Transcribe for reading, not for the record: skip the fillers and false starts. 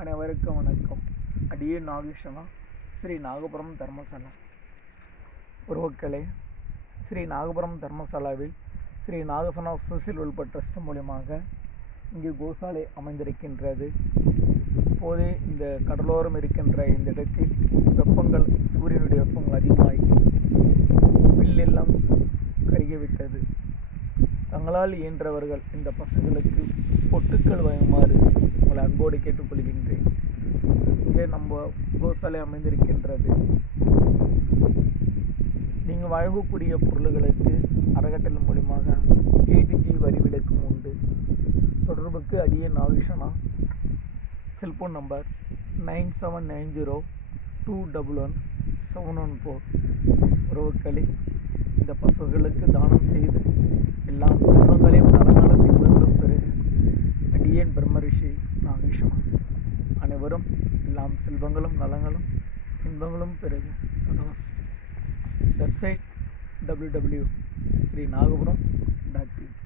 அனைவருக்கும் வணக்கம். அடியே நாகேஷனா, ஸ்ரீ நாகபுரம் தர்மசாலா. உறவுக்களே, ஸ்ரீ நாகபுரம் தர்மசாலாவில் Sri Nagasana social welfare trust மூலியமாக இங்கு கோசாலை அமைந்திருக்கின்றது. இப்போதே இந்த கடலோரம் இருக்கின்ற இந்த இடத்தில் வெப்பங்கள், சூரியனுடைய வெப்பங்கள் அதிகமாகி புல்லெல்லாம் கருகிவிட்டது. தங்களால் இயன்றவர்கள் இந்த பசுகளுக்கு பொட்டுக்கள் வழங்குமாறு உங்களை அன்போடு கேட்டுக்கொள்கின்றேன். இங்கே நம்ம கோசாலை அமைந்திருக்கின்றது. நீங்கள் வழங்கக்கூடிய பொருள்களுக்கு அறக்கட்டளை மூலியமாக 8G வரி விலக்கும் உண்டு. தொடர்புக்கு அடியே நாகேஷனா, செல்போன் நம்பர் 9790211714. உறவுக்களே, இந்த பசுகளுக்கு தானம் செய்து எல்லாம் செல்வங்களையும் நலங்களும் இன்பங்களும் பெறுக. அடியேன் பிரம்மரிஷி நாகேஷனா. அனைவரும் எல்லாம் செல்வங்களும் நலங்களும் இன்பங்களும் பெறுக. Website www.srinaagapuram.in